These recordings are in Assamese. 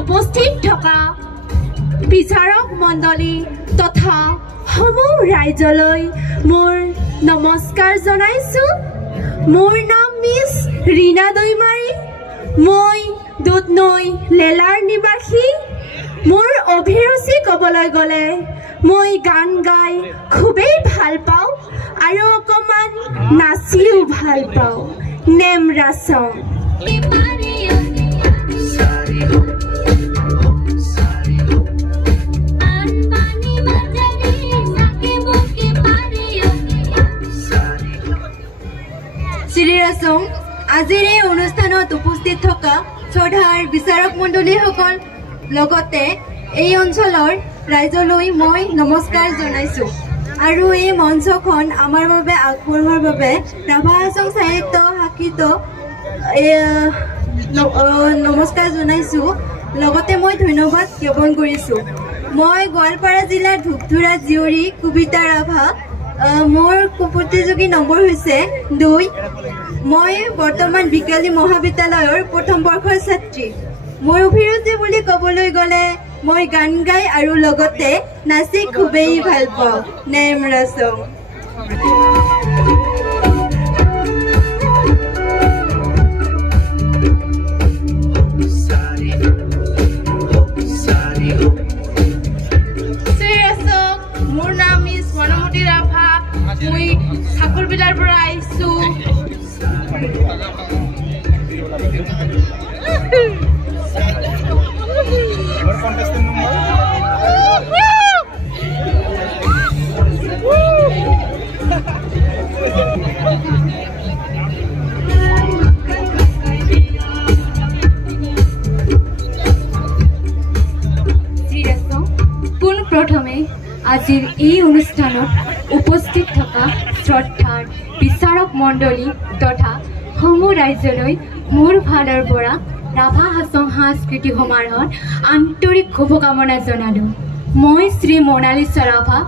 উপস্থিত থকা বিচাৰক মণ্ডলী তথা সমূহ ৰাইজলৈ মোৰ নমস্কাৰ জনাইছো। মোৰ নাম মিছ ৰীনা দৈমাৰী। মই দুধনৈ লেলাৰ নিবাসী। মোৰ অভিৰুচি ক'বলৈ গ'লে মই গান গাই খুবেই ভাল পাওঁ আৰু অকণমান নাচিও ভাল পাওঁ। নেম ৰাচং। শ্ৰীৰাচং, আজিৰ এই অনুষ্ঠানত উপস্থিত থকা শ্ৰদ্ধাৰ বিচাৰক মণ্ডলীসকল লগতে এই অঞ্চলৰ ৰাইজলৈ মই নমস্কাৰ জনাইছো আৰু এই মঞ্চখন আমাৰ বাবে আগবঢ়োৱাৰ বাবে ৰাভা হাছং সাহিত্য শাখিত নমস্কাৰ জনাইছো। লগতে মই ধন্যবাদ জ্ঞাপন কৰিছো। মই গোৱালপাৰা জিলাৰ ধূপধুৰা জীয়ৰী কবিতা ৰাভা। মোৰ প্ৰতিযোগী নম্বৰ হৈছে 2। মই বৰ্তমান বিজ্ঞানী মহাবিদ্যালয়ৰ প্ৰথম বৰ্ষৰ ছাত্ৰী। মোৰ অভিৰুচি বুলি ক'বলৈ গ'লে মই গান গাই আৰু লগতে নাচি খুবেই ভাল পাওঁ। নেম ৰাচং। মোৰ নাম মিছ মনমতি ৰাভা। মই ঠাকুৰবিলাৰ পৰা আহিছো। পোনপ্ৰথমে আজিৰ এই অনুষ্ঠানত উপস্থিত থকা শ্ৰদ্ধাৰ বিচাৰক মণ্ডলী তথা সমূহ ৰাইজলৈ মোৰ ফালৰ পৰা ৰাভা হাছং সাংস্কৃতিক সমাৰোহত আন্তৰিক শুভকামনা জনালোঁ। মই শ্ৰী মনালিছা ৰাভা।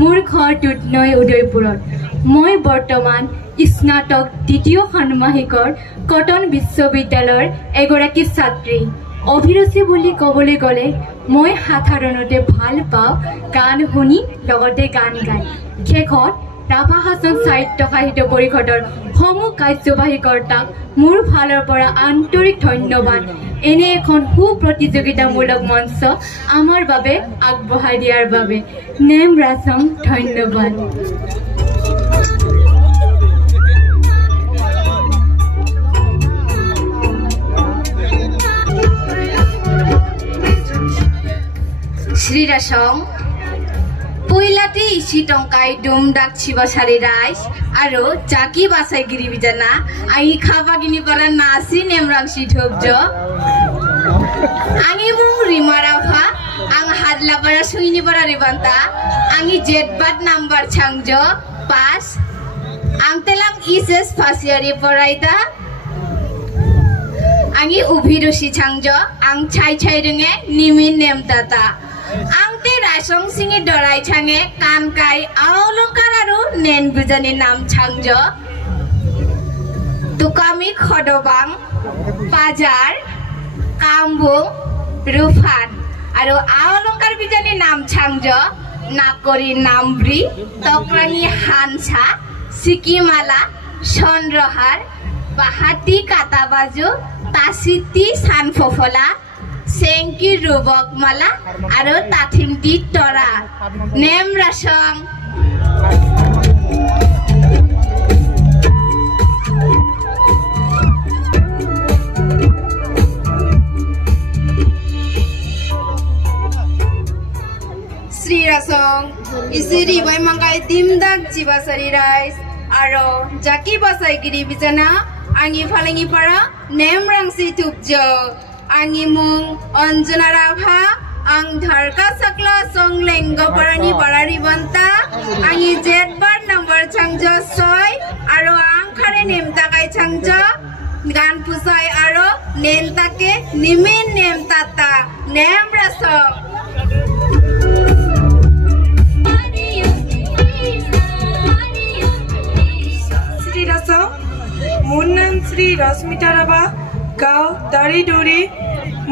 মোৰ ঘৰ দুধনৈ উদয়পুৰত। মই বৰ্তমান স্নাতক 2য় ষাণ্মাসিকৰ কটন বিশ্ববিদ্যালয়ৰ এগৰাকী ছাত্ৰী। অভিৰুচি বুলি ক'বলৈ গ'লে মই সাধাৰণতে ভাল পাওঁ গান শুনি লগতে গান গাই। শেষত ৰাভা হাছং সাহিত্য পৰিষদৰ সমূহ কাৰ্যবাহী কৰ্তাক মোৰ ফালৰ পৰা আন্তৰিক ধন্যবাদ এনে এখন সুপ্ৰতিযোগিতামূলক মঞ্চ আমাৰ বাবে আগবঢ়াই দিয়াৰ বাবে। নেম ৰাচং। ধন্যবাদ। শ্ৰীৰাচং, পইলাতে ইসি টংকাই দুম ডাক ছিবাসাৰি ৰাইস আৰু জাকি বাসাই গিরি বিজানা আই খাবা গিনি পারা নাসি নেমরাংসি ঢোবজ আঙি মুং রিমা রাভা আং হাদলা পারা সুইনি পারা রিবান্তা আঙি জেডবাদ নাম্বার ছাংজ 5 আং তেলাং ইসএস ফাসিয়ারি পড়াইতা আঙি উভিরুসি ছাংজ আং ছাই ছাই রঙে নিমি নেমতাতা আংতে রাসং সিংি ডরাই ছাঙে কান কাই আলংকার আৰু নেন বুজানি নাম ছাংজ তুকামি খডবাং বাজাৰ কামবুং ৰুফান আৰু আলংকাৰ বুজানি নাম ছাংজ নাকৰি নামব্ৰি তকৰানি হানসা সিকিমালা চন্দ্ৰহাৰ বাহাতি কাটাবাজু তাসিতি সানফফলা সেংকি ৰুবক মালা আৰু তাথিমটি তৰা। নেম ৰাচং। শ্ৰীৰাচং ইসিৰি বাই মাংগাই তিমদাক জিবাসাৰি ৰাইস আৰু জাকি বাসাই গিৰি বিজানা আঙি ফালেঙি পাৰা নেম ৰাংসি তুবজ आंनि मुं अंजना राभा आं धारका सकला संलेंग पारानि बारारि बन्ता आंनि जेडबार नम्बर छांज 6 आरो आं खारे नेम ताकाय छांज গান পুসাই আরো নেম তাকে নিমিন নেম তাতা নেম রাসং শ্রী রাসং মোর নাম শ্রী রশ্মিতা রাভা গাঁও দাৰিদৰি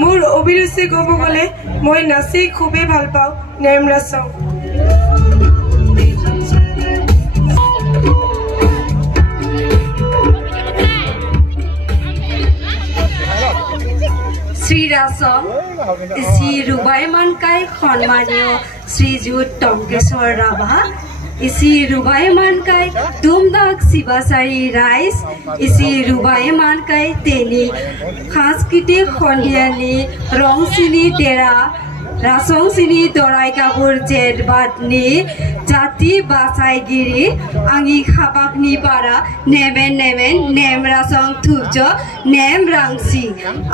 মোৰ অভিৰুচি ক'ব গ'লে মই নাচি খুবেই ভাল পাওঁ নেম ৰাসং শ্ৰী ৰাসং শ্ৰী ৰুবাইমানকাই সন্মানীয় শ্ৰীযুত টঙ্কেশ্বৰ ৰাভা ইসি ৰুবাইমানকাই দুমদাক শিৱাচাৰী ৰাইজ ইসি ৰুবাইমানকাই তেনি সাংস্কৃতিক সন্ধিয়ানি ৰংচিনি তেৰা রাসং সিনি দরাই কাপুর জেটবাদনি জাতি বাসাইগিরি আঙি খাবাকনি পারা নেমেন নেমেন নেম রাসং থুবজ নেম রাংসি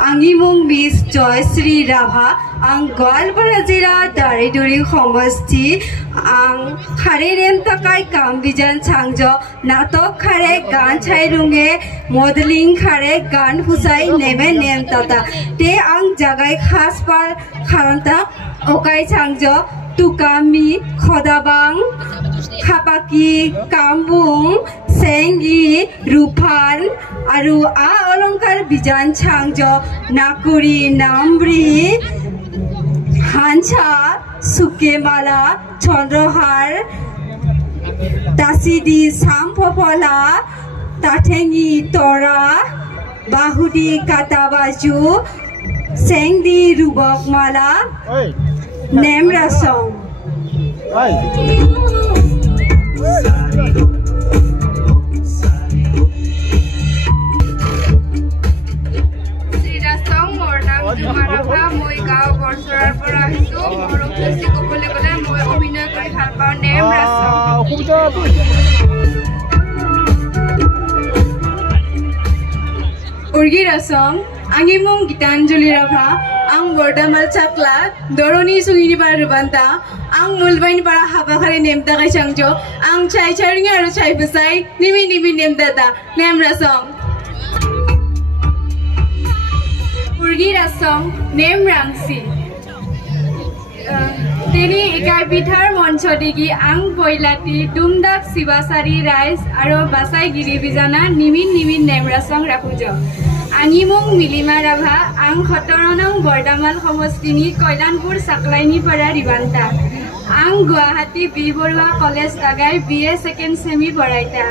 আঙি মুং মিস জয়শ্রী রাভা আং গোৱালপাৰা জিলা দাৰিদৰি সমষ্টি আং খাৰে নেম তাকাই কাম বিজান চাংজ নাটক খাৰে গান চাই ৰুঙে মডেলিং খাৰে গান ফুসাই নেমে নেম তাতা তে আং জাগাই খাস পাৰ খাৰন্তা ওকাই চাংজ তুকামি খদাবাং খাপাকি কামবুং সেঙ্গি ৰুফান আৰু আ অলংকাৰ বিজান চাংজ নাকুৰি নামব্ৰি হানছা সুকেমালা চন্দ্ৰহাৰ তাসিদি সামফফলা তাঠেঙি তৰা বাহুদি কাটাবাজু সেংদি ৰুবকমালা নেম ৰাসং মাৰাভা মই গাঁও বৰচৰাৰ পৰা আহিছো মোৰ অভিৰুচি ক'বলৈ গ'লে মই অভিনয় কৰি ভাল পাওঁ নেম ৰাসং উৰ্গী ৰাসং আঙি মুং গীতাঞ্জলি ৰাভা আং বৰ্দামাল চাকলা দৰণি সুঙিনি পাৰা ৰুবান্তা আং মুলবাইনি পাৰা হাবাখাৰী নেম তাকাই চাংজ আং চাই চাৰিঙে আৰু চাই ফুচাই নিমি নিমি নেম দাতা নেম ৰাসং উৰ্গী ৰাসং নেম ৰাংসি তিনি একাই পিঠাৰ মঞ্চ দিগি আং বৈলাতি দুমদাক শিৱাচাৰী ৰাইজ আৰু বাসাইগিৰি বিজানা নিমিন নিমিন নেম ৰাসং ৰাখোজ আঙিমুং মিলিমা ৰাভা আং 17 নং বৰ্দামাল সমষ্টিনি কল্যাণপুৰ চাকলাইনি পৰা ৰিবান্তা আং গুৱাহাটী বি বৰুৱা কলেজ আগাই BA সেকেন্ড সেমি পঢ়াইতা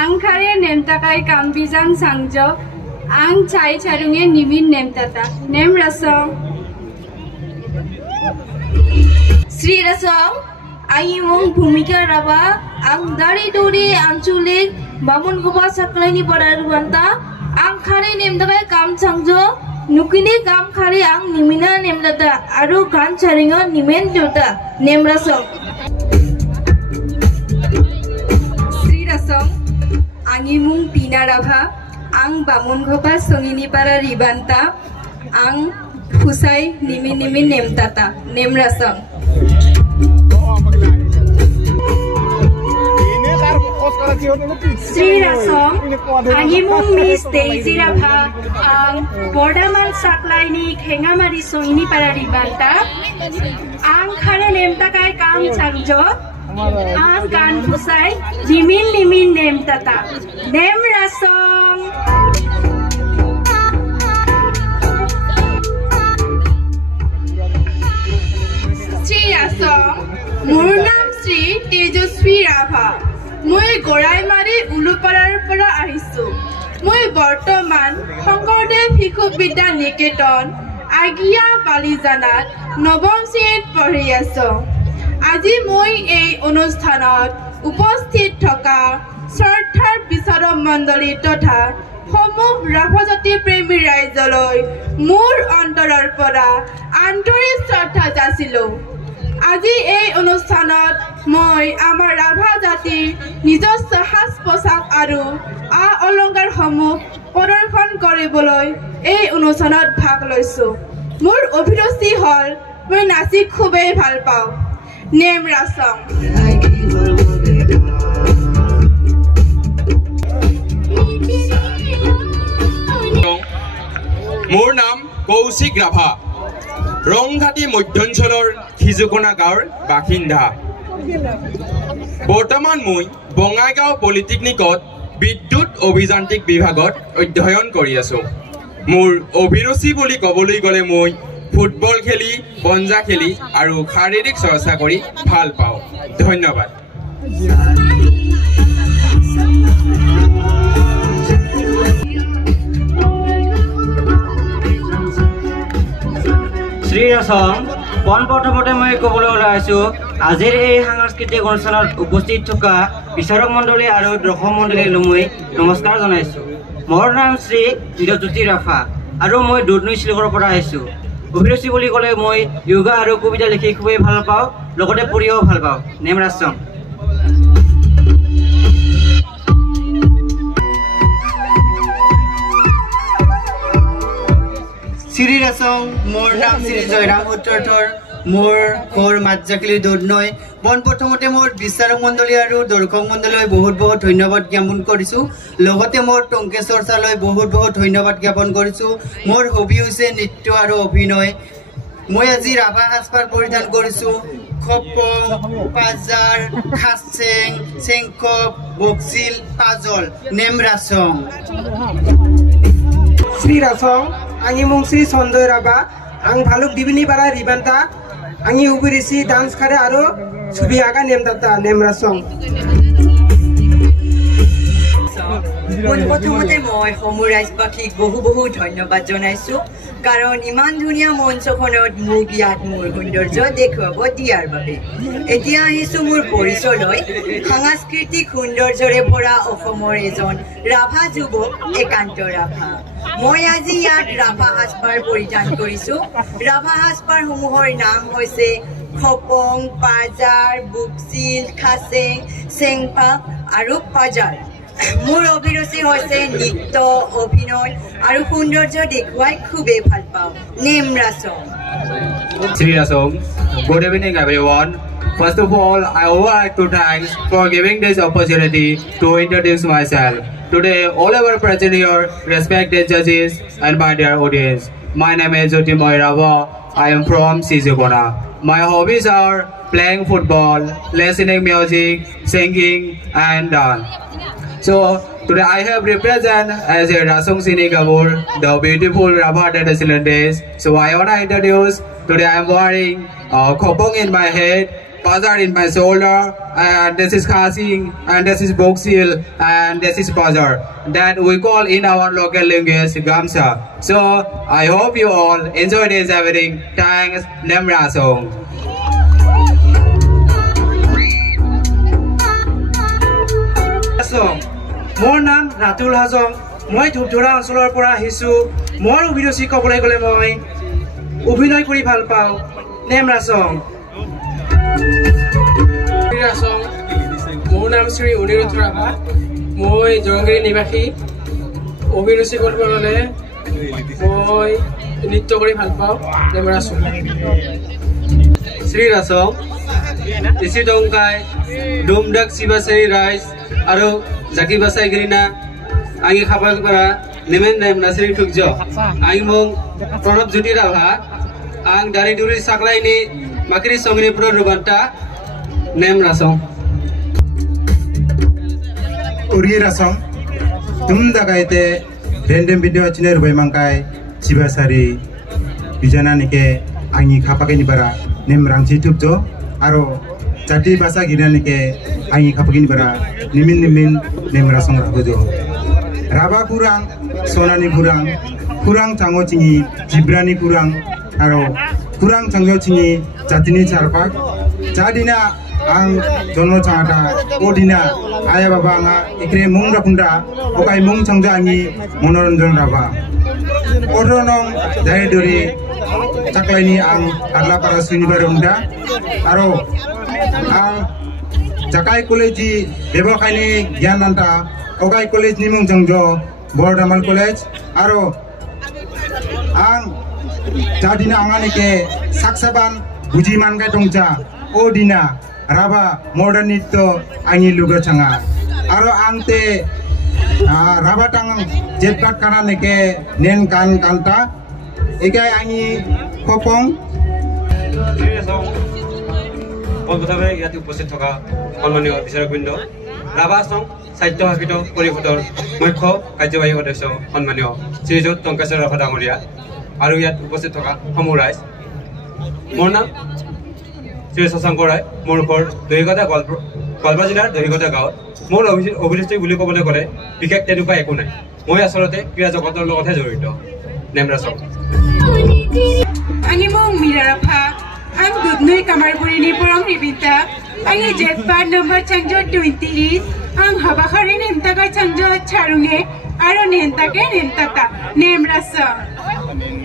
আং খাৰে নেমতাকাই কামবিজান চাংজ আং চাই চাৰুঙে নিমিন নেমতাতা নেম ৰাসং শ্ৰী ৰাসং আঙিমুং ভূমিকা ৰাভা আং দাৰিদৰি আঞ্চলিক বামুনগোপা চাকলাইনি পৰা ৰুবান্তা আং খাৰে নেম তাকাই কাম চাংজ নুকিনি কাম খাৰে আং নিমিনা নেম দাতা আৰু গান চাৰিঙ নিমেন দেউতা নেম ৰাসং শ্ৰী ৰাসং আঙিমুং টিনা ৰাভা আং বামুনগোপা সঙিনি পাৰা ৰিবান্তা আং ফুসাই নিমি নিমি নেম তাতা নেম ৰাসং শ্ৰী ৰাসং আঙিমুং মিস দেইজি ৰাভা আং বৰ্দামাল চাকলাইনি খেঙামাৰি সঙিনি পাৰা ৰিবান্তা আং খাৰে নেম তাকাই কাম চাংজ আং গান ফুসাই নিমিন নিমিন নেম তাতা নেম রাসং শ্রী রাসং মোৰ নাম শ্ৰী তেজস্বী ৰাভা মই গৰাইমাৰী উলুপাৰাৰ পৰা আহিছো মই বৰ্তমান শংকৰদেৱ শিশু বিদ্যা নিকেতন আগিয়া বালিজানাত নৱম শ্ৰেণীত পঢ়ি আছো আজি মই এই অনুষ্ঠানত উপস্থিত থকা শ্ৰদ্ধাৰ বিচাৰক মণ্ডলী তথা সমূহ ৰাভা-জাতি প্ৰেমী ৰাইজলৈ মোৰ অন্তৰৰ পৰা আন্তৰিক শ্ৰদ্ধা যাচিলো আজি এই অনুষ্ঠানত মই আমাৰ ৰাভা জাতিৰ নিজস্ব সাজ পোছাক আৰু আ অলংকাৰসমূহ প্ৰদৰ্শন কৰিবলৈ এই অনুষ্ঠানত ভাগ লৈছো মোৰ অভিৰুচি হ'ল মই নাচি খুবেই ভাল পাওঁ নেম ৰাসং মোৰ নাম কৌশিক ৰাভা ৰংঘাটি মধ্যাঞ্চলৰ খিজুকোনা গাঁৱৰ বাসিন্দা বৰ্তমান মই বঙাইগাঁও পলিটেকনিকত বিদ্যুৎ অভিযান্ত্ৰিক বিভাগত অধ্যয়ন কৰি আছো মোৰ অভিৰুচি বুলি ক'বলৈ গ'লে মই ফুটবল খেলি পঞ্জা খেলি আৰু শাৰীৰিক চৰ্চা কৰি ভাল পাওঁ ধন্যবাদ শ্ৰী ৰাসং পোনপ্ৰথমতে মই ক'বলৈ ওলাইছো আজিৰ এই সাংস্কৃতিক অনুষ্ঠানত উপস্থিত থকা বিচাৰক মণ্ডলী আৰু দৰ্শক মণ্ডলীলৈ মই নমস্কাৰ জনাইছো মোৰ নাম শ্ৰী তীৰজ্যোতি ৰাভা আৰু মই দুধনৈ শিলগড়ৰ পৰা আহিছোঁ অভিৰুচি বুলি ক'লে মই য়োগা আৰু কবিতা লিখি খুবেই ভাল পাওঁ লগতে পঢ়িও ভাল পাওঁ নেম ৰাসং শ্ৰী ৰাসং মোৰ নাম শ্ৰী জয়ৰাম সূত্ৰধৰ মোৰ ঘৰ মাতজাকলি দুধনৈ পোনপ্ৰথমতে মোৰ বিচাৰক মণ্ডলী আৰু দৰ্শক মণ্ডলীলৈ বহুত বহুত ধন্যবাদ জ্ঞাপন কৰিছোঁ লগতে মোৰ টংকেশ্বৰ ছাৰলৈ বহুত বহুত ধন্যবাদ জ্ঞাপন কৰিছোঁ মোৰ হবি হৈছে নৃত্য আৰু অভিনয় মই আজি ৰাভা সাজপাৰ পৰিধান কৰিছোঁ খপং পাজাৰ খাচেং চেংকপ বক্সিল পাজল নেম ৰাসং শ্ৰী ৰাসং आंनि मुं श्री सन्जय राभा आं भालुक दिबिनि बारा रिबान्ता आंनि उबिरिसि डान्स खारे आरो छबि आगा नेमदाता नेम रासं प्रथमते मैं समूह राइजबासीक बहु बहु धन्यवाद जनाइছো कारण इमान धुनिया मঞ্চখনত মোক ইয়াত মোৰ সৌন্দৰ্য দেখুৱাব দিয়াৰ বাবে এতিয়া আহিছো মোৰ পৰিচয়লৈ সাংস্কৃতিক সৌন্দৰ্যৰে ভৰা অসমৰ এজন ৰাভা যুৱক একান্ত ৰাভা মই আজি ইয়াত ৰাভা সাজপাৰ পৰিধান কৰিছো ৰাভা সাজপাৰ সমূহৰ নাম হৈছে খপং পাজাৰ বুকচিল খাচেং চেংপা আৰু পাজাৰ মোৰ অভিৰুচি হৈছে নৃত্য অভিনয় আৰু সৌন্দৰ্য দেখুৱাই খুবেই ভাল পাওঁ name ৰাসং Sri Rasong, good evening everyone. First of all, I would like to thank for giving this opportunity to introduce myself. Today, all our present here, respected judges and my dear audience. My name is Jyotimoy Rava. I am from Sizukona. My hobbies are playing football, listening music, singing and dance. So today I have represent as a Rasong Sini Gabur, the beautiful Rabbah traditional days. So I wanna introduce. Today I am wearing khopong in my head, pazar in my shoulder, and this is khasing, and this is boksil, and this is pazar. That we call in our local language gamsa. So I hope you all enjoy this evening. Thanks, Nem Rasong. মোৰ নাম ৰাতুল হাজং মই ধুপধৰা অঞ্চলৰ পৰা আহিছোঁ মোৰ অভিৰুচি ক'বলৈ গ'লে মই অভিনয় কৰি ভাল পাওঁ নেম ৰাসং মোৰ নাম শ্ৰী অনিৰুদ্ধ ৰাভা মই জৰংগিৰি নিবাসী অভিৰুচি ক'বলৈ গ'লে মই নৃত্য কৰি ভাল পাওঁ নেম ৰাসং শ্ৰী ৰাসং ইসি টংকাই ডুমডাক শিৱাচাৰী ৰাইজ আৰু জাকি বাসাই গিৰিনা আঙি খাবার করা নেমেন নেম নাসরি ঠুকজ আঙি মুং প্রণব জ্যোতি রাভা আং দারি দুরি সাকলাইনি মাকরি সংনি পুরো রুবান্তা নেম রাসং উড়ি রাসং তুম দাগাইতে রেন্ডম ভিডিও আচিনে রুবাই মাংকাই শিবাসারি বিজানা নিকে আঙি খাপাকাইনি বারা নেম রাংচি ঠুকজ আরো জাতি বাসা গিরানিকে আঙি খাপাকিনি বারা নিমিন নিমিন nem rasong ragojo raba kurang sonani kurang chango chingi jibrani kurang aro kurang changyo chingi jatini charpak jadina ang jono changata odina aya baba nga ikre mung rakunda okai mung changja angi monoranjan raba odronong dai dori chaklaini ang adla para suni barunda aro ang Jakai College Bebokani Gyananta Okai College Nimung Jangjo Bordamal College Aro Ang Jadina Anganike Saksaban Bujiman Kai Tongja Odina Raba Modern Nitto Angi Luga Changa Aro Angte Raba Tang Jetpat Kananike Nen Kan Kanta এগাই আঙি খপং পোনপ্ৰথমে ইয়াত উপস্থিত থকা সন্মানীয় বিচাৰকবৃন্দ ৰাভা আশ্ৰম সাহিত্য শাসিত পৰিষদৰ মুখ্য কাৰ্যবাহী সদস্য সন্মানীয় শ্ৰীযুত টংকেশ্বৰ ৰাভা ডাঙৰীয়া আৰু ইয়াত উপস্থিত থকা সমূহ ৰাইজ মোৰ নাম শ্ৰী শশাংক ৰায় মোৰ ঘৰ দহিকটা গোৱালপাৰা জিলাৰ দহিকটা গাঁৱত মোৰ অভিৰুচি বুলি ক'বলৈ গ'লে বিশেষ তেনেকুৱা একো নাই মই আচলতে ক্ৰীড়া জগতৰ লগতহে জড়িত নেমৰাচক Angimong Mirarafa, ang Dudnoy Kamarburini Purong Ribita, ang jetpad number Changjo 28, ang Habakari Nemtaka Changjo Charunge, Aro Nentake Nentata, Nemrasa.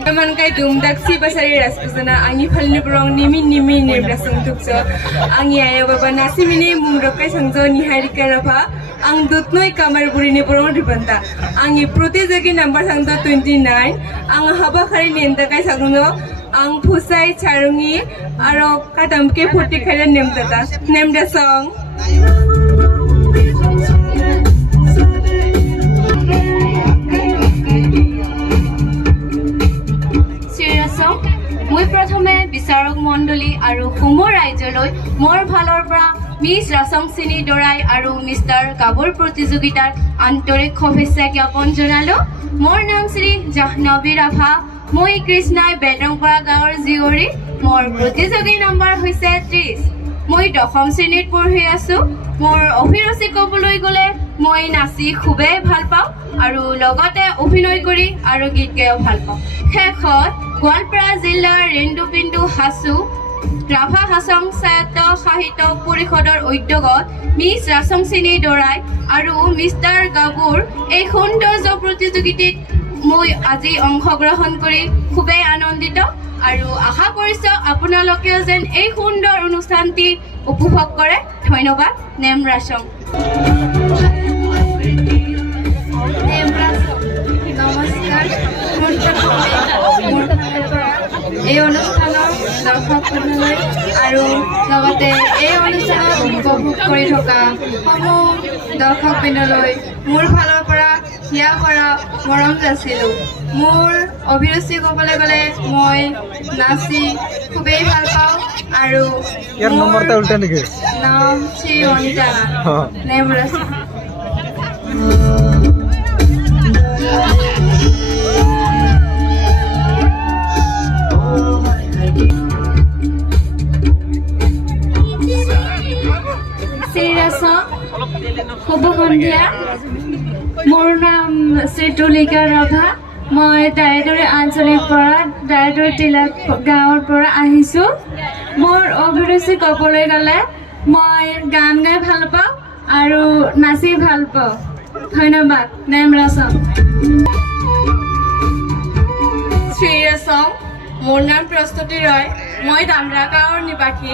Naman kay dumdag si Basari Raspusana, ang ipalni Purong Nimi Nemrasang Tukso, ang Yaya Baba Nasimini Mumrokai Sangzo ni Harika Rafa, ang Dudnoy Kamarburini Purong Ribanta, ang iprotizagi number Sangzo 29, ang Habakari Nentaka Sangzo, ang Pusay Charungi, aro katamke puti kaya nemdata, nemdasong. Seriously, মই প্ৰথমে বিচাৰক মণ্ডলী আৰু সমূহ ৰাইজলৈ মোৰ ফালৰ পৰা মিছ ৰাছং সিনি দৰাই আৰু মিষ্টাৰ কাবুৰ প্ৰতিযোগিতাৰ আন্তৰিক শুভেচ্ছা জ্ঞাপন জনালো মোৰ নাম শ্ৰী জাহ্নৱী ৰাভা মই কৃষ্ণাই বেদংপাৰা গাঁৱৰ জীয়ৰী মোৰ প্ৰতিযোগী নম্বৰ হৈছে 30 মই 10ম শ্ৰেণীত পঢ়ি আছো মোৰ অভিৰুচি ক'বলৈ গ'লে মই নাচি খুবেই ভাল পাওঁ আৰু লগতে অভিনয় কৰি আৰু গীত গায়ো ভাল পাওঁ শেষত গোৱালপাৰা জিলাৰ ৰেন্দুপিন্দু হাছু ৰাভা হাছং সাহিত্য সাহিত্য পৰিষদৰ উদ্যোগত মিছ ৰাছং সিনি দৰাই আৰু মিষ্টাৰ গাবুৰ এই সৌন্দৰ্য প্ৰতিযোগিতাত মই আজি অংশগ্ৰহণ কৰি খুবেই আনন্দিত আৰু আশা কৰিছো আপোনালোকেও যেন এই সুন্দৰ অনুষ্ঠানটি উপভোগ কৰে ধন্যবাদ নেমৰাছং নমস্কাৰ এই অনুষ্ঠানৰ দৰ্শকসকললৈ আৰু লগতে এই অনুষ্ঠানত উপভোগ কৰি থকা সমূহ দৰ্শকবৃন্দলৈ মোৰ ফালৰ পৰা হিয়া কৰা মৰম যাচিলোঁ মোৰ অভিৰুচি ক'বলৈ গ'লে মই নাচি খুবেই ভাল পাওঁ আৰু নাম শ্ৰী অনিতা নেমৰাছং শুভ সন্ধিয়া মোৰ নাম শ্ৰী তুলিকা ৰাভা মই দাইদৰে আঞ্চলিক পৰা দাইদৰে তিলাক গাঁৱৰ পৰা আহিছোঁ মোৰ অভিৰুচি ক'বলৈ গ'লে মই গান গাই ভাল পাওঁ আৰু নাচি ভাল পাওঁ ধন্যবাদ নেমৰাছং শ্ৰীৰাছং মোৰ নাম প্ৰস্তুতি ৰয় মই দামৰা গাঁৱৰ নিবাসী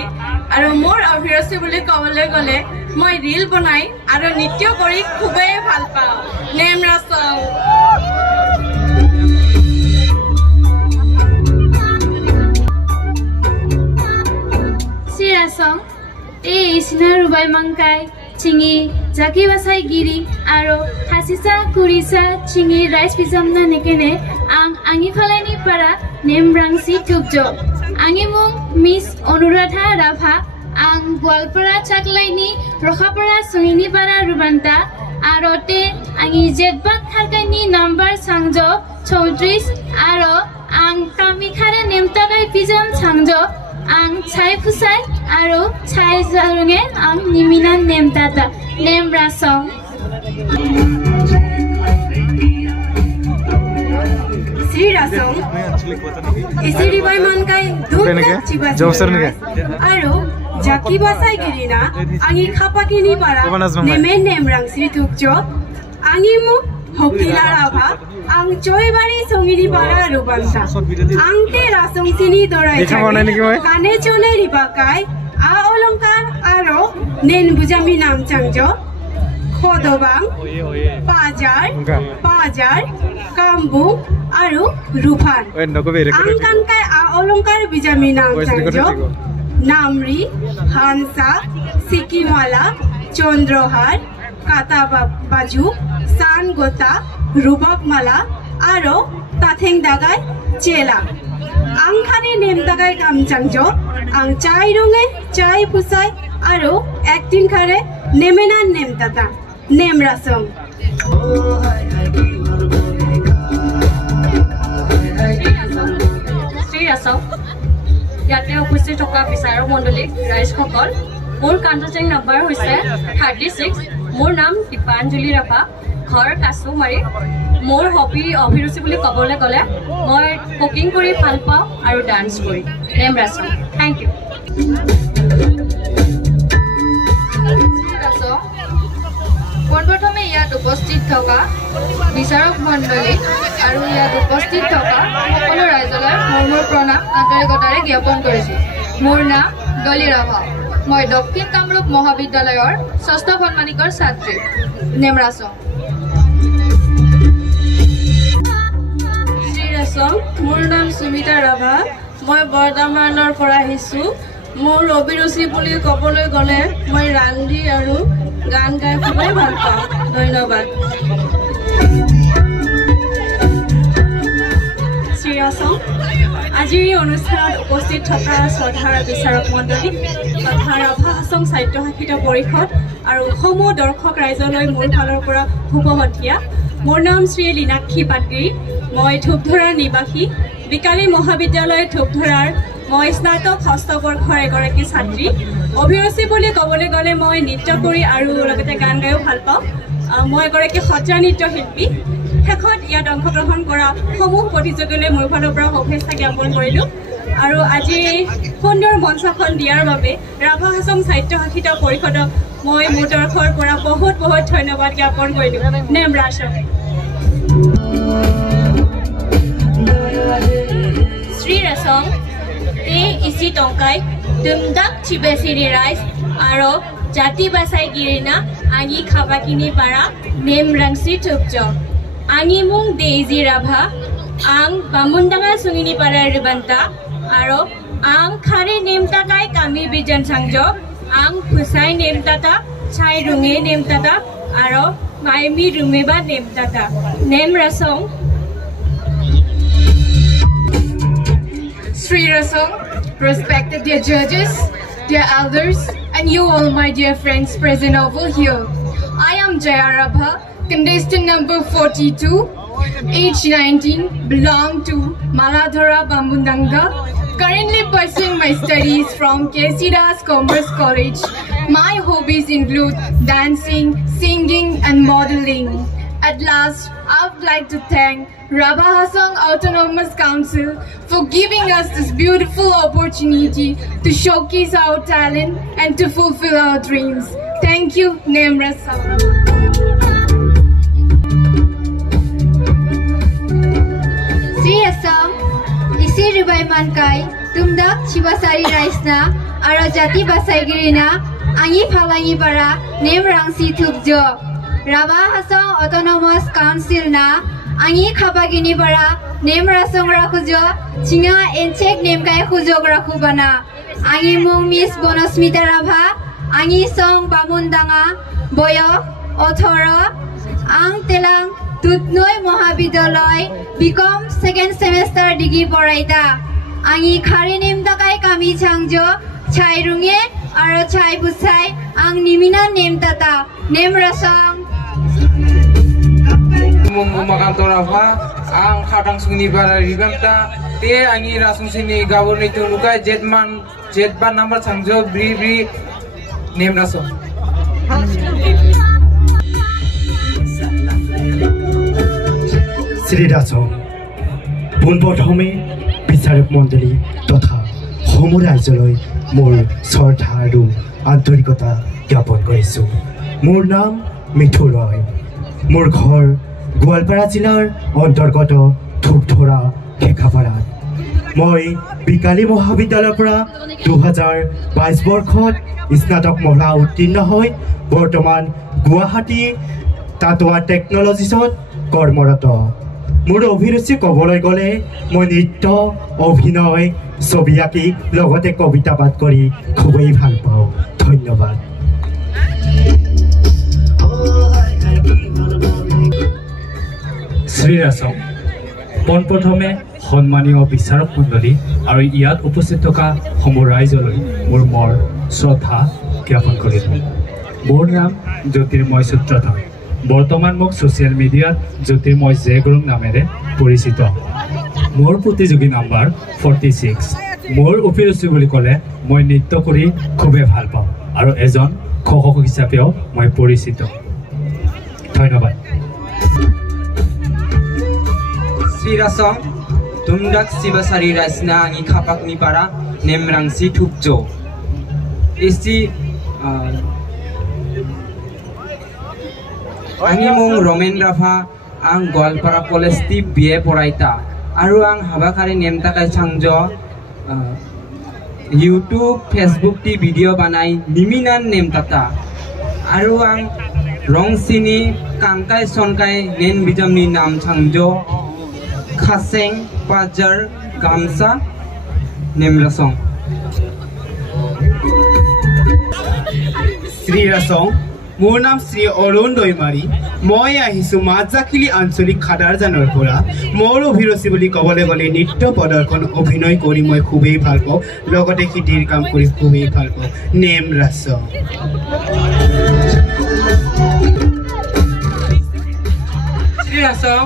আৰু মোৰ অভিৰুচি বুলি ক'বলৈ গ'লে মই ৰীল বনাই আৰু নৃত্য কৰি খুবেই ভাল পাওঁ নেমৰাছং শ্ৰীৰাছং এই ইচিনা ৰুবাই মাংকাই চিঙি জাকি বাছাই গিৰি আৰু হাচিচা কুৰিচা চিঙি ৰাইজ পিজামনা নেকেনে আঙি ফালাইনি পাৰা নেমৰাংচি থুকজ আঙি মুং মিছ অনুৰাধা ৰাভা আং গোৱালপাৰা চাকলাইনি ৰখাপাৰা চহিনি পাৰা ৰুবান্তা আৰতে আঙি জেদবাদ খাৰকাইনি নাম্বাৰ চাংজ 34 আৰু আং কামিখাৰে নেমতাকাই পিজাম চাংজ আং ছাই ফুসাই আৰু ছাই জাৰুঙে আং নিমিনা নেমতাতা নেমৰাছং শ্ৰীৰাছং ইচিৰিবাই মানকাই দুটা চিবাচি আৰু জাকি বাছাই গিৰিনা আঙি খাপাকিনি পাৰা নেমে নেমৰাংচি তুকজ আঙি মু হকিলা ৰাভা আং চয়বাৰী চঙিৰি পাৰা ৰুবান্তা আংতে ৰাছং সিনি দৰাই কানে চনে ৰিবাকাই আ অলংকাৰ আৰু নেন বুজামি নাম চাংজ খদবাং পাজাৰ কাম্বু আৰু ৰুফান আংকানকাই আ অলংকাৰ বিজামি নাম চাংজ নামৰি হানসা সিকিমালা চন্দ্ৰহাৰ কাটা বাজু সান গোটা ৰুবাক মালা আৰু tatheng dagai chela ang khani nem dagai kam changjo ang chai runge chai pusai aro ektin khare nemena nem tata nem rasong Sri Asam ইয়াতে উপস্থিত থকা বিচাৰক মণ্ডলী ৰাইজসকল মোৰ কাণ্ট্ৰেক্ট নম্বৰ হৈছে 36 মোৰ নাম দীপাঞ্জলি ৰাভা ঘৰ কাছুমাৰী মোৰ হবি অভিৰুচি বুলি ক'বলৈ গ'লে মই কুকিং কৰি ভাল পাওঁ আৰু ডান্স কৰি নেম ৰাসম থ্যাংক ইউ পোনপ্ৰথমে ইয়াত উপস্থিত থকা বিচাৰক মণ্ডলী আৰু ইয়াত উপস্থিত থকা সকলো ৰাইজলৈ মোৰ প্ৰণাম আন্তৰিকতাৰে জ্ঞাপন কৰিছোঁ মোৰ নাম ডলি ৰাভা মই দক্ষিণ কামৰূপ মহাবিদ্যালয়ৰ ষষ্ঠ সন্মানিকৰ ছাত্ৰী নেম ৰাসম শ্ৰী ৰাসম মোৰ নাম সুমিতা ৰাভা মই বৰ্ধমানৰ পৰা আহিছোঁ মোৰ অভিৰুচি বুলি ক'বলৈ গ'লে মই ৰান্ধি আৰু গান গাই খুবেই ভাল পাওঁ ধন্যবাদ শ্ৰী ৰাসম আজিৰ এই অনুষ্ঠানত উপস্থিত থকা শ্ৰদ্ধাৰ বিচাৰক মণ্ডলী তথা ৰাভা হাছং সাহিত্য শাখিত পৰিষদ আৰু সমূহ দৰ্শক ৰাইজলৈ মোৰ ফালৰ পৰা শুভমতীয়া মোৰ নাম শ্ৰী লীনাক্ষী পাটগিৰি মই ধূপধৰাৰ নিবাসী বিকালী মহাবিদ্যালয় ধূপধৰাৰ মই স্নাতক ষষ্ঠ বৰ্ষৰ এগৰাকী ছাত্ৰী অভিৰুচি বুলি ক'বলৈ গ'লে মই নৃত্য কৰি আৰু লগতে গান গায়ো ভাল পাওঁ মই এগৰাকী সত্ৰীয়া নৃত্য শিল্পী শেষত ইয়াত অংশগ্ৰহণ কৰা সমূহ প্ৰতিযোগীলৈ মোৰ ফালৰ পৰা শুভেচ্ছা জ্ঞাপন কৰিলোঁ আৰু আজি সুন্দৰ মঞ্চখন দিয়াৰ বাবে ৰাভা হাছং সাহিত্য শাখিত পৰিষদক মই মোৰ তৰফৰ পৰা বহুত বহুত ধন্যবাদ জ্ঞাপন কৰিলোঁ নেম ৰাসম শ্ৰী ৰাসম এই ইচি টংকাই দুমদাক চিবেচিৰি ৰাইজ আৰু জাতি বাছাই গিৰিনা আঙি খাবাকিনি পাৰা নেম ৰাংচি থুপজ আঙি মুং দেইজি ৰাভা আং বামুনডাঙা চুঙিনি পাৰা ৰিবান্তা আৰু আং খাৰে নেম তাকাই কামি বিজন চাংজ আং ফুসাই নেম তাতা চাই রুঙে নেম তাতা আৰু মাইমি ৰুমেবা নেম তাতা name ৰাসং Sri Rasong, respected dear judges, dear elders, and you all my dear friends present over here. I am Jaya Rabha, contestant number 42, age 19, belong to Maladhara Bambundanga, currently pursuing my studies from K.C. Das Commerce College. My hobbies include dancing, singing and modeling. At last, I would like to thank Rabha Hasang Autonomous Council for giving us this beautiful opportunity to showcase our talent and to fulfill our dreams. Thank you, Nem Rasam. Sri Asam, isi ribai mankai, tumdak chibasari raisna, aro jati basai girina, angi phalangi para, nem rangsi thupjo. Rabha Hasang Autonomous Council na angi khabagini para nem rasong rakhujo chinga enchek nem kai khujog rakhubana angi mung Miss Bonasmita Rabha angi song bamundanga boyo 18 ang telang tutnoi mohabidyalay BCom second semester degree poraita angi khari nem takai kami changjo chai runge aro chai busai ang nimina nem tata nem rasong Makanto Rafa ang kadang suni bara ribanta te angi rasung sini gabon itu muka jetban number sangjo bri name raso Sri Rasong পোনপ্ৰথমে বিচাৰক মণ্ডলী তথা সমূহ ৰাইজলৈ মোৰ শ্ৰদ্ধা আৰু আন্তৰিকতা জ্ঞাপন কৰিছোঁ মোৰ নাম মিঠু ৰয় মোৰ ঘৰ গোৱালপাৰা জিলাৰ অন্তৰ্গত ধূপধৰা ঢেকাপাৰাত মই বিকালী মহাবিদ্যালয়ৰ পৰা 2022 বৰ্ষত স্নাতক মহলা উত্তীৰ্ণ হৈ বৰ্তমান গুৱাহাটী টাটোৱা টেকনলজিছত কৰ্মৰত মোৰ অভিৰুচি ক'বলৈ গ'লে মই নৃত্য অভিনয় ছবি আঁকি লগতে কবিতা পাঠ কৰি খুবেই ভাল পাওঁ ধন্যবাদ Sri Rasong পোনপ্ৰথমে সন্মানীয় বিচাৰক মণ্ডলী আৰু ইয়াত উপস্থিত থকা সমূহ ৰাইজলৈ মোৰ শ্ৰদ্ধা জ্ঞাপন কৰিলোঁ। মোৰ নাম জ্যোতিৰ্ময় সূত্ৰধৰ। বৰ্তমান মোক ছ'চিয়েল মিডিয়াত জ্যোতিৰ্ময় জে গুৰুং নামেৰে পৰিচিত। মোৰ প্ৰতিযোগী নাম্বাৰ 46। মোৰ অভিৰুচি বুলি ক'লে মই নৃত্য কৰি খুবেই ভাল পাওঁ আৰু এজন ঘোষক হিচাপেও মই পৰিচিত। ধন্যবাদ। শ্রীরাসং দুমদাক শিবাসারি রাইসনা আঙি খাপাকনি পারা নেমরাংসি থুপজো এসি आंनि मुं रमेन राभा आं गवालपारा कलेज टी BA फरायता आरो आं हाबाखारि नेम थाखाय सांज यूट्यूब फेसबुक टी भिडिअ बानाय निमिनान नेम ताता आरो आं रंसिनी कांकाय सनकाय नेन बिजामनि नाम सांज खासें पाजार गामसा नेमरासं श्रीरासं मोर नाम श्री अरुण दैमारी मैं आहिसु माजाखिली आंचलिक खादारजाনৰ পৰা मोर अभिरुचि বুলি ক'বলৈ গ'লে নৃত্য প্ৰদৰ্শন অভিনয় কৰি মই খুবেই ভাল পাওঁ লগতে খিদিৰ কাম কৰি খুবেই ভাল পাওঁ নেমৰাসং শ্রীরাসং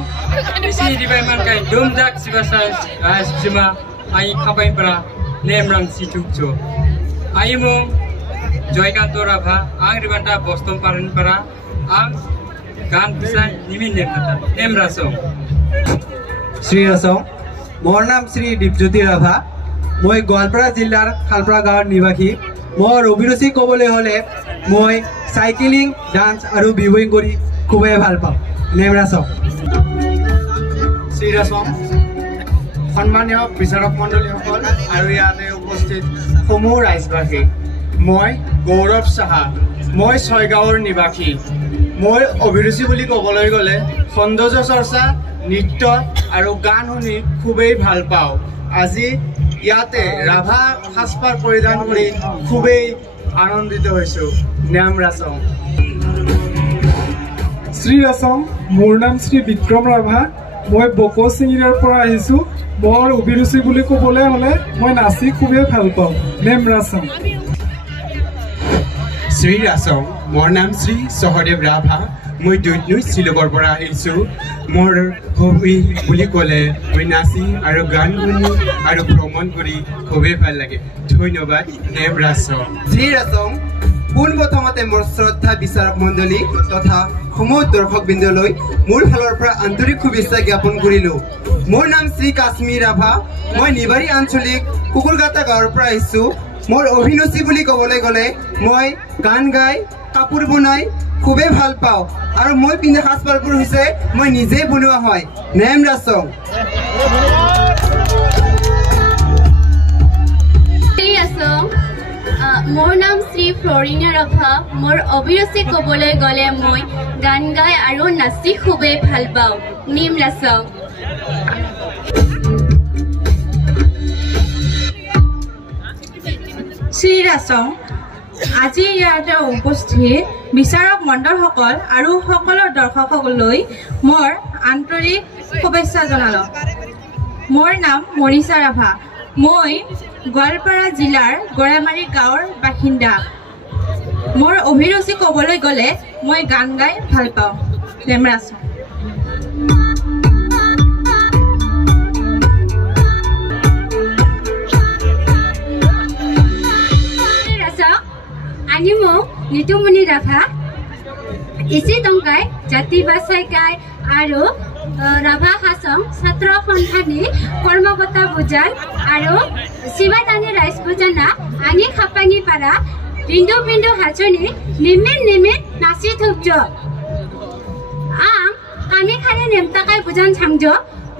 isi dibayman kay dumdak sibasa ras jima ai khabai para nemrang situjo aimung Joykanto Rabha ang ribanta Boston parin para ang gan bisa nimin nemrasong শ্রীরাসং मोर नाम श्री दीपज्योति राभा मैं गोवालपारा जिल्लार खालपारा गाँवर निवासी मोर अभिरुचि कबले हले मैं साइक्लिंग डांस और बिहुइंग करी खूबे ভাল पाওঁ नेमरासं श्रीरासं सम्मानीय বিচাৰক মণ্ডলীসকল আৰু ইয়াতে উপস্থিত সমূহ ৰাইজবাসী মই গৌৰৱ সাহা মই ছয়গাঁৱৰ নিবাসী মোৰ অভিৰুচি বুলি ক'বলৈ গ'লে সৌন্দৰ্য চৰ্চা নৃত্য আৰু গান শুনি খুবেই ভাল পাওঁ আজি ইয়াতে ৰাভা সাজপাৰ পৰিধান কৰি খুবেই আনন্দিত হৈছোঁ নেমৰাসং শ্ৰীৰাসং মোৰ নাম শ্ৰী বিক্ৰম ৰাভা মই বকচিঙিৰাৰ পৰা আহিছোঁ মোৰ অভিৰুচি বুলি ক'বলৈ হ'লে মই নাচি খুবেই ভাল পাওঁ নেমৰাসং শ্ৰীৰাসং मोर नाम श्री सहदेव राभा मैं दुधनुई शिलगर পৰা আহিছোঁ मोर हबी বুলি ক'লে মই নাচি আৰু গান শুনি আৰু ভ্ৰমণ কৰি খুবেই ভাল লাগে ধন্যবাদ নেমৰাসং শ্ৰীৰাসং পোনপ্ৰথমতে মোৰ শ্ৰদ্ধা বিচাৰক মণ্ডলী তথা সমূহ দৰ্শকবৃন্দলৈ মোৰ ফালৰ পৰা আন্তৰিক শুভেচ্ছা জ্ঞাপন কৰিলোঁ মোৰ নাম শ্ৰী কাশ্মীৰ ৰাভা মই নিবাৰী আঞ্চলিক কুকুৰগাটা গাঁৱৰ পৰা আহিছোঁ मोर अभिरुचि বুলি ক'বলৈ গ'লে মই গান গাই কাপোৰ বনাই খুবেই ভাল পাওঁ আৰু মই পিন্ধা সাজপাৰবোৰ হৈছে মই নিজে বনোৱা হয় নেমৰাসং শ্রীরাসং मोर नाम श्री फ्लोरिना राभा मोर अभिरुचि ক'বলৈ গ'লে মই গান গাই আৰু নাচি খুবেই ভাল পাওঁ নেমৰাসং শ্ৰীৰাসং আজি ইয়াতে উপস্থিত বিচাৰক মণ্ডলসকল আৰু সকলো দৰ্শকসকললৈ মোৰ আন্তৰিক শুভেচ্ছা জনালোঁ মোৰ নাম মনীষা ৰাভা মই গোৱালপাৰা জিলাৰ গৰামাৰী গাঁৱৰ বাসিন্দা মোৰ অভিৰুচি ক'বলৈ গ'লে মই গান গাই ভাল পাওঁ নেমৰাসং Animo Nitumuni Rafa Isi Tongkai Jati Basaikai Aro Rafa Hasong Satra Khonthani Kormagata Bujan Aro Sivatani Rice Bujana Ani Khapani Para Bindu Bindu Hachoni Nimin Nasi Thupjo Kami Khane Nemtakai Bujan Changjo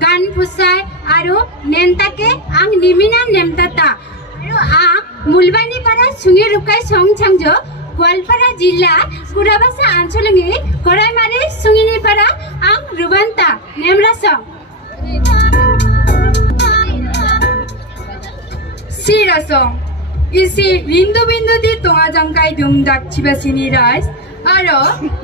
Gan Pusai Aro Nemtake Ang Nimina Nemtata Aro Mulbani para sungi rukai song changjo Goalpara jilla Kurabasa ancholingi Koraimari sungini para ang rubanta Nemrasong Sirasong isi bindu bindu di tonga jangkai dumdak chibasini rice aro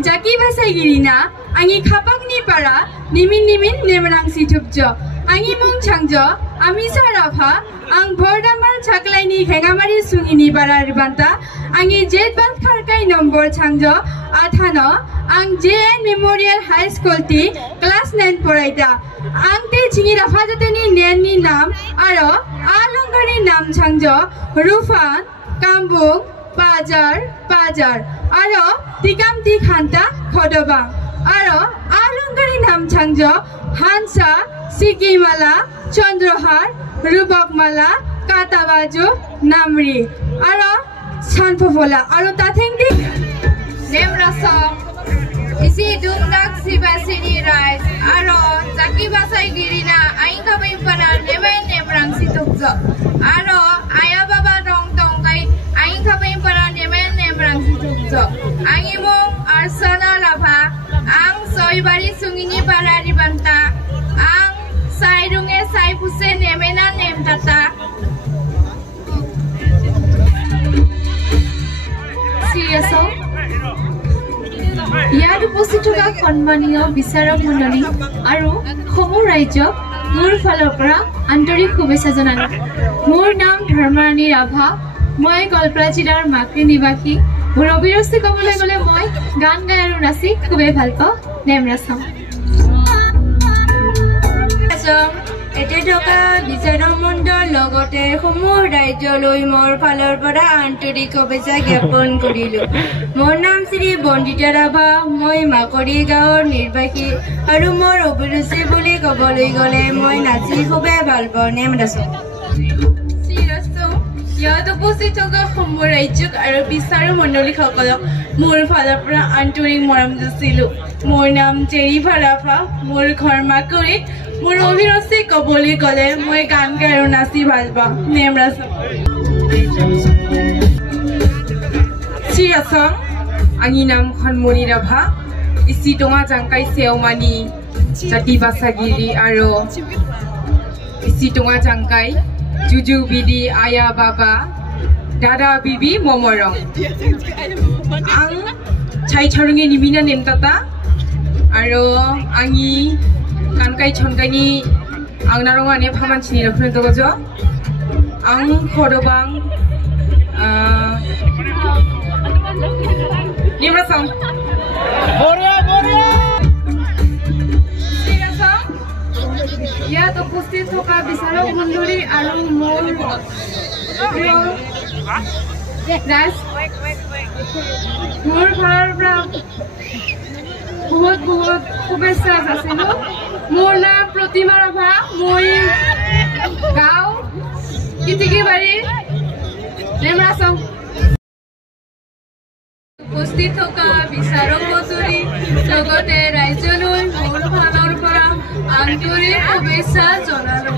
jaki basai girina angi khapakni para nimin nemrang situpjo Angimung Changjo, Amisa Rafa, Ang Bordamal Chaklaini Hengamari Sungini Bara Ribanta, Angi Jetbal Karkai Nombor Changjo, Athano, Ang JN Memorial High School T, Class 9 Poraita, Ang Te Chingi Rafajatani Neni Nam, Aro, Alongari Nam Changjo, Rufan, Kambung, Pajar, Aro, Tikam Tikhanta, Kodobang, Aro, Alongari Nam Changjo, Hansa, Sikimala, Chandrahar, Rubakmala, Katabaju, Namri, Aro, Sanpofola, Aro Tathengdi, Nemrasong, Isi Dumdak Sibasini Rice, Aro, Zaki Basai Girina, Ainka Pimpana, Never Nemrang Situkzo, Aro, Ayababa Dong Tongai, Ainka Pimpana, Never Nemrang Situkzo, Angimung, Arsana Lava, Ang Soibari Sungini Parari Banta, Ang Sairunge Saipuse Nemena Nemtata, Seriously? ইয়াত উপস্থিত থকা সন্মানীয় বিচাৰক মণ্ডলী আৰু সমূহ ৰাজ্যক মোৰ ফালৰ পৰা আন্তৰিক শুভেচ্ছা জনালো। মোৰ নাম ধৰ্মাৰাণী ৰাভা, মই গোৱালপাৰা জিলাৰ মাকৰি নিবাসী। মোৰ অভিৰুচি ক'বলৈ গ'লে মই গান গাই আৰু নাচি খুবেই ভাল পাওঁ। নেমৰাচং এতে থকা বিচাৰক মণ্ডল লগতে সমূহ ৰাজ্যলৈ মোৰ ফালৰ পৰা আন্তৰিক শুভেচ্ছা জ্ঞাপন কৰিলো। মোৰ নাম শ্ৰী বন্দিতা ৰাভা, মই মাকৰি গাঁৱৰ নিৰ্বাসী আৰু মোৰ অভিৰুচি বুলি ক'বলৈ গ'লে মই নাচি খুবেই ভাল পাওঁ। নেমৰাচং ইয়াত উপস্থিত থকা সমূহ ৰাজ্যক আৰু বিচাৰক মণ্ডলীসকলক মোৰ ফালৰ পৰা আন্তৰিক মৰম যাচিলো। মোৰ নাম জেৰিভা ৰাভা, মোৰ ঘৰ মাকৰিত। মোৰ অভিৰুচি ক'বলৈ গ'লে মই গান গাই আৰু নাচি ভাল পাওঁ। নেমৰাচং Sirasong, Anginam Khanmoni Rabha, Isitonga Jangkai Seomani, Jati Basagiri Aro, Isitonga Jangkai, Juju Bidi Aya Baba, Dada Bibi Momorong. Ang Chai Charungi Nimina Nemtata, Aro, Angi, Kankai Chongani, Ang Narongane Pamanchini Rafrentojo, Ang Kodobang, Nemrasong. ইয়াত উপস্থিত থকা বিচাৰক মণ্ডলী আৰু মোৰ ফালৰ পৰা বহুত শুভেচ্ছা যাচিলো। মোৰ নাম প্ৰতিমা ৰাভা, মই গাঁও কিটিকিবাৰী। নেমৰাচং উপস্থিত থকা বিচাৰক মণ্ডলী লগতে ৰাজ্যলৈ মোৰ ফালৰ পৰা আন্তৰিক শুভেচ্ছা জনালো।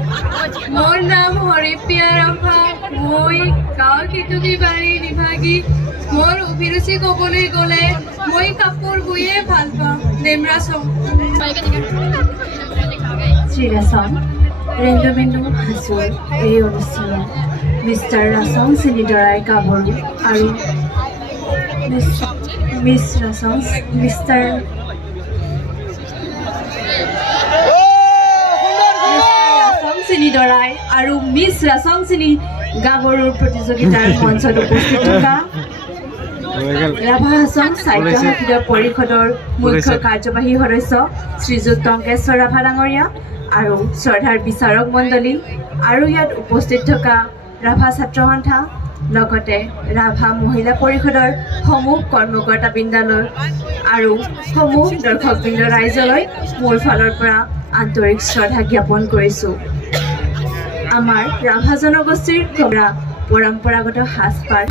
মোৰ নাম হৰিপ্ৰিয়া ৰাভা, মই গাঁও কিটুকিবাৰী নিভাগী। মোৰ অভিৰুচি ক'বলৈ গ'লে মই কাপোৰ বৈয়ে ভাল পাওঁ। নেমৰাচং শ্ৰীৰাচং ৰেণ্ডমেণ্ডু হাজোৰ এই অনুষ্ঠানত মিষ্টাৰ ৰাচং চিনিদৰাই গাভৰু আৰু মিছ ৰাচং মিষ্টাৰ চিনিদৰাই আৰু মিছ ৰাচং চিনি গাভৰুৰ প্ৰতিযোগিতাৰ মঞ্চত উপস্থিত থকা ৰাভা হাছং সাহিত্য সাহিত্য পৰিষদৰ মুখ্য কাৰ্যবাহী সদস্য শ্ৰীযুত টংকেশ্বৰ ৰাভা ডাঙৰীয়া আৰু শ্ৰদ্ধাৰ বিচাৰক মণ্ডলী আৰু ইয়াত উপস্থিত থকা ৰাভা ছাত্ৰ সন্থা লগতে ৰাভা মহিলা পৰিষদৰ সমূহ কৰ্মকৰ্তাবৃন্দালৈ আৰু সমূহ দৰ্শকবৃন্দ ৰাইজলৈ মোৰ ফালৰ পৰা আন্তৰিক শ্ৰদ্ধা জ্ঞাপন কৰিছোঁ। আমাৰ ৰাভা জনগোষ্ঠীৰ পৰম্পৰাগত সাজপাৰ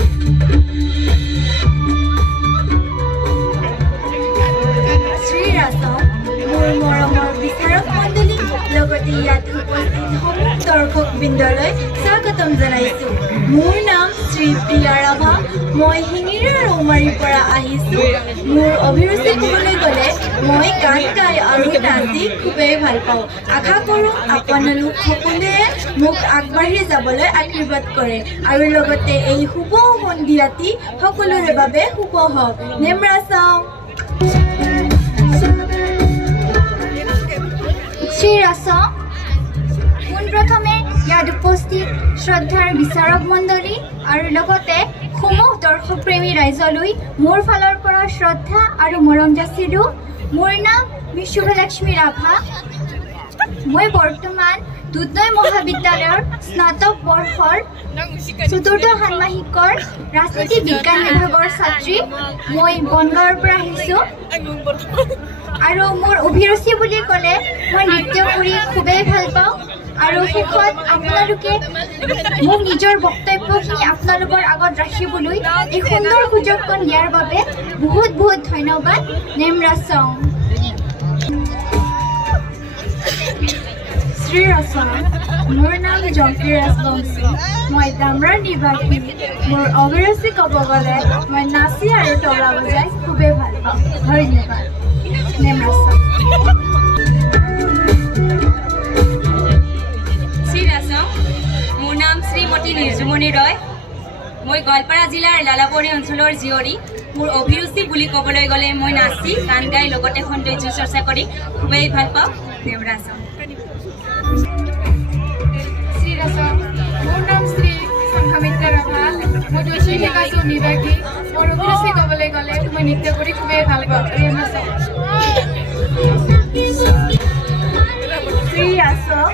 মোৰ মৰমৰ বিচাৰক মণ্ডলী লগতে ইয়াত উপস্থিত সমূহ দৰ্শকবৃন্দলৈ স্বাগতম জনাইছোঁ। মোৰ নাম শ্ৰী প্ৰিয়া ৰাভা, মই শিঙিৰা ৰৌমাৰীৰ পৰা আহিছোঁ। মোৰ অভিৰুচি ক'বলৈ গ'লে মই গান গাই আৰু নাচি খুবেই ভাল পাওঁ। আশা কৰোঁ আপোনালোক সকলোৱে মোক আগবাঢ়ি যাবলৈ আশীৰ্বাদ কৰে আৰু লগতে এই শুভ সন্ধিয়াটি সকলোৰে বাবে শুভ হওক। নেমৰাচং শ্ৰীৰাচং পোনপ্ৰথমে ইয়াত উপস্থিত শ্ৰদ্ধাৰ বিচাৰক মণ্ডলী আৰু লগতে সমূহ দৰ্শকপ্ৰেমী ৰাইজলৈ মোৰ ফালৰ পৰা শ্ৰদ্ধা আৰু মৰম যাচিলোঁ। মোৰ নাম মিছ শুভলক্ষ্মী ৰাভা। মই বৰ্তমান দুধনৈ মহাবিদ্যালয়ৰ স্নাতক বৰ্ষৰ ৪ৰ্থ ষান্মাসিকৰ ৰাজনীতি বিজ্ঞান বিভাগৰ ছাত্ৰী। মই বনগাঁৱৰ পৰা আহিছোঁ আৰু মোৰ অভিৰুচি বুলি ক'লে মই নৃত্য কৰি খুবেই ভাল পাওঁ। আৰু শেষত আপোনালোকে মোক নিজৰ বক্তব্যখিনি আপোনালোকৰ আগত ৰাখিবলৈ এই সুন্দৰ সুযোগকণ দিয়াৰ বাবে বহুত বহুত ধন্যবাদ। নেমৰাচং। শ্ৰীৰাচং, মোৰ নাম জংকী ৰাজবংশী। মই ডামৰাৰ নিবাসী। মোৰ অভিৰুচি ক'ব গ'লে মই নাচি আৰু তবলা বজাই খুবেই ভাল পাওঁ। ধন্যবাদ। নেমৰাচং। শ্ৰীৰাচং, মোৰ নাম শ্ৰীমতী নিৰ্জুমণি ৰয়। মই গোৱালপাৰা জিলাৰ লালাবৰী অঞ্চলৰ জীয়ৰী। মোৰ অভিৰুচি বুলি ক'বলৈ গ'লে মই নাচি গান গাই লগতে সৌন্দৰ্য চৰ্চা কৰি খুবেই ভাল পাওঁ। নেমৰাচং। শ্ৰীৰাচং, মোৰ নাম শ্ৰী সংঘমিত্ৰা ৰাভা। মই দৈশী শিকাইছোঁ নিবাসী। মোৰ অভিৰুচি ক'বলৈ গ'লে মই নৃত্য কৰি খুবেই ভাল পাওঁ। নেমৰাচং। শ্ৰীৰাচং,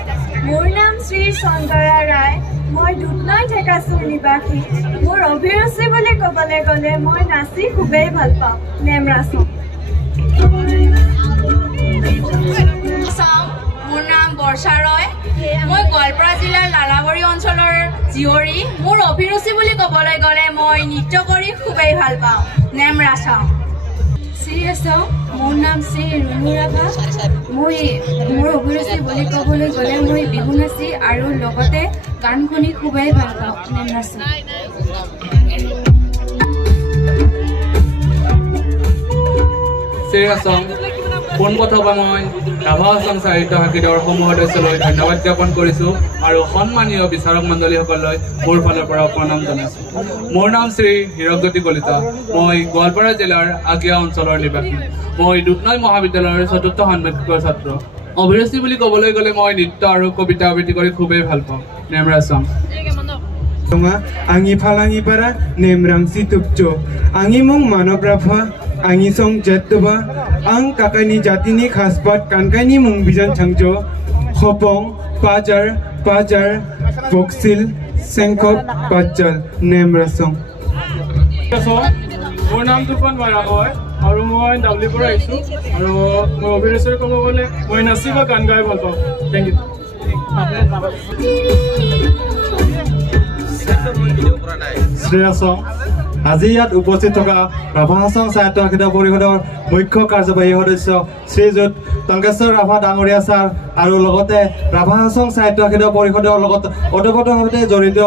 মোৰ নাম শ্ৰী চন্দৰা ৰায়। মই দুধনৈ ঢেকাচুৰ নিবাসী। মোৰ অভিৰুচি বুলি ক'বলৈ গ'লে মই নাচি খুবেই ভাল পাওঁ। নেমৰাচং। মোৰ নাম বৰ্ষা ৰয়। মই গোৱালপাৰা জিলাৰ লালাবৰী অঞ্চলৰ জীয়ৰী। মোৰ অভিৰুচি বুলি ক'বলৈ গ'লে মই নৃত্য কৰি খুবেই ভাল পাওঁ। নেমৰাচং। শ্ৰীৰাচং, মোৰ নাম শ্ৰী ৰুণু ৰাভা। মই মোৰ অভিৰুচি বুলি ক'বলৈ গ'লে মই বিহু নাচি আৰু লগতে গান শুনি খুবেই ভাল পাওঁ। নেমৰাচং। শ্ৰীৰাচং, পোনপ্ৰথমে মই ৰাভা আছাম সাহিত্য শাখিতৰ সমূহ সদস্যলৈ ধন্যবাদ জ্ঞাপন কৰিছোঁ আৰু সন্মানীয় বিচাৰক মণ্ডলীসকললৈ মোৰ ফালৰ পৰা প্ৰণাম জনাইছোঁ। মোৰ নাম শ্ৰী হীৰকজ্যোতি কলিতা। মই গোৱালপাৰা জিলাৰ আগিয়া অঞ্চলৰ নিবাসী। মই দুধনৈ মহাবিদ্যালয়ৰ ৪ৰ্থ ষান্মাসিকৰ ছাত্ৰ। অভিৰুচি বুলি ক'বলৈ গ'লে মই নৃত্য আৰু কবিতা আবৃত্তি কৰি খুবেই ভাল পাওঁ। নেমৰাচং। Angi phalangi para nemrang si tupjo. Angi mong manop rafa, angi song jettoba, ang kakani jatini khaspat kankani mong bijan changjo, hopong, pajar, voksil, senkop, pachal, nemrasong. মোৰ নাম তুফান বাৰা হয় আৰু মই ডাবলিৰ পৰা আহিছোঁ আৰু মই অভিৰুচি ক'ব গ'লে মই নাচি বা গান গাই ভাল পাওঁ। Thank U. শ্ৰীৰাচং, আজি ইয়াত উপস্থিত থকা ৰাভা আছাম সাহিত্য শাখিত পৰিষদৰ মুখ্য কাৰ্যবাহী সদস্য শ্ৰীযুত টংকেশ্বৰ ৰাভা ডাঙৰীয়া ছাৰ আৰু লগতে ৰাভা আছাম সাহিত্য শাখিত পৰিষদৰ লগত ওতপ্ৰোতভাৱে জড়িত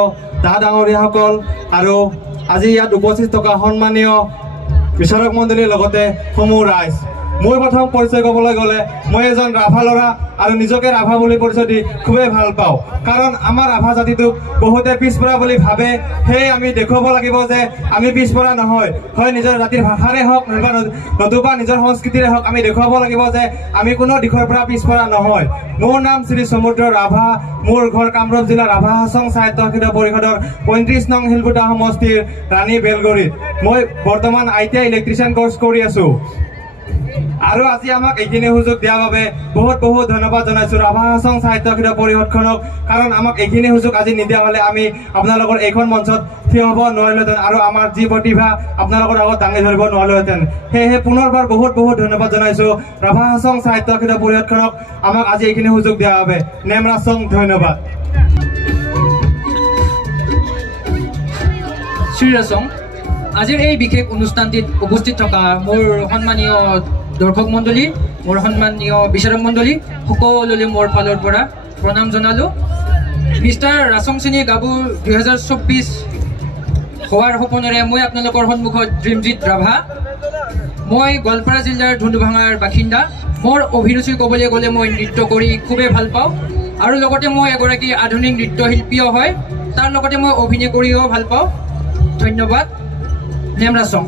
ডা ডাঙৰীয়াসকল আৰু আজি ইয়াত উপস্থিত থকা সন্মানীয় বিচাৰক মণ্ডলীৰ লগতে সমূহ ৰাইজ। মোৰ প্ৰথম পৰিচয় ক'বলৈ গ'লে মই এজন ৰাভা ল'ৰা আৰু নিজকে ৰাভা বুলি পৰিচয় দি খুবেই ভাল পাওঁ। কাৰণ আমাৰ ৰাভা জাতিটোক বহুতে পিছপৰা বুলি ভাবে। সেয়ে আমি দেখুৱাব লাগিব যে আমি পিছপৰা নহয়। হয় নিজৰ জাতিৰ ভাষাৰে হওক নতুবা নিজৰ সংস্কৃতিৰে হওক আমি দেখুৱাব লাগিব যে আমি কোনো দিশৰ পৰা পিছপৰা নহয়। মোৰ নাম শ্ৰী সমুদ্ৰ ৰাভা। মোৰ ঘৰ কামৰূপ জিলাৰ ৰাভা আছাম সাহিত্য শাখিত পৰিষদৰ ৩৫ নং শিলপুটা সমষ্টিৰ ৰাণী বেলগড়িত। মই বৰ্তমান ITI ইলেক্ট্ৰিচিয়ান কোৰ্চ কৰি আছোঁ। আৰু আজি আমাক এইখিনি সুযোগ দিয়াৰ বাবে বহুত বহুত ধন্যবাদ জনাইছোঁ ৰাভা আছাম সাহিত্য শাখিত পৰিষদখনক। কাৰণ আমাক এইখিনি সুযোগ আজি নিদিয়া হ'লে আমি আপোনালোকৰ এইখন মঞ্চত থিয় হ'ব নোৱাৰিলোহেঁতেন আৰু আমাৰ যি প্ৰতিভা আপোনালোকৰ আগত দাঙি ধৰিব নোৱাৰিলোহেঁতেন। সেয়েহে পুনৰবাৰ বহুত বহুত ধন্যবাদ জনাইছোঁ ৰাভা আছাম সাহিত্য শাখিত পৰিষদখনক আমাক আজি এইখিনি সুযোগ দিয়াৰ বাবে। নেমৰাচং। ধন্যবাদ। শ্ৰীৰাচং, আজিৰ এই বিশেষ অনুষ্ঠানটিত উপস্থিত থকা মোৰ সন্মানীয় দৰ্শক মণ্ডলী, মোৰ সন্মানীয় বিচাৰক মণ্ডলী সকলোলৈ মোৰ ফালৰ পৰা প্ৰণাম জনালোঁ। মিষ্টাৰ ৰাচং শ্ৰেণী গাভৰু 2024 হোৱাৰ সপোনেৰে মই আপোনালোকৰ সন্মুখত ড্ৰিমজিৎ ৰাভা। মই গোৱালপাৰা জিলাৰ ধুন্দুভাঙাৰ বাসিন্দা। মোৰ অভিৰুচি ক'বলৈ গ'লে মই নৃত্য কৰি খুবেই ভাল পাওঁ আৰু লগতে মই এগৰাকী আধুনিক নৃত্যশিল্পীও হয়। তাৰ লগতে মই অভিনয় কৰিও ভাল পাওঁ। ধন্যবাদ। নেমৰাচং।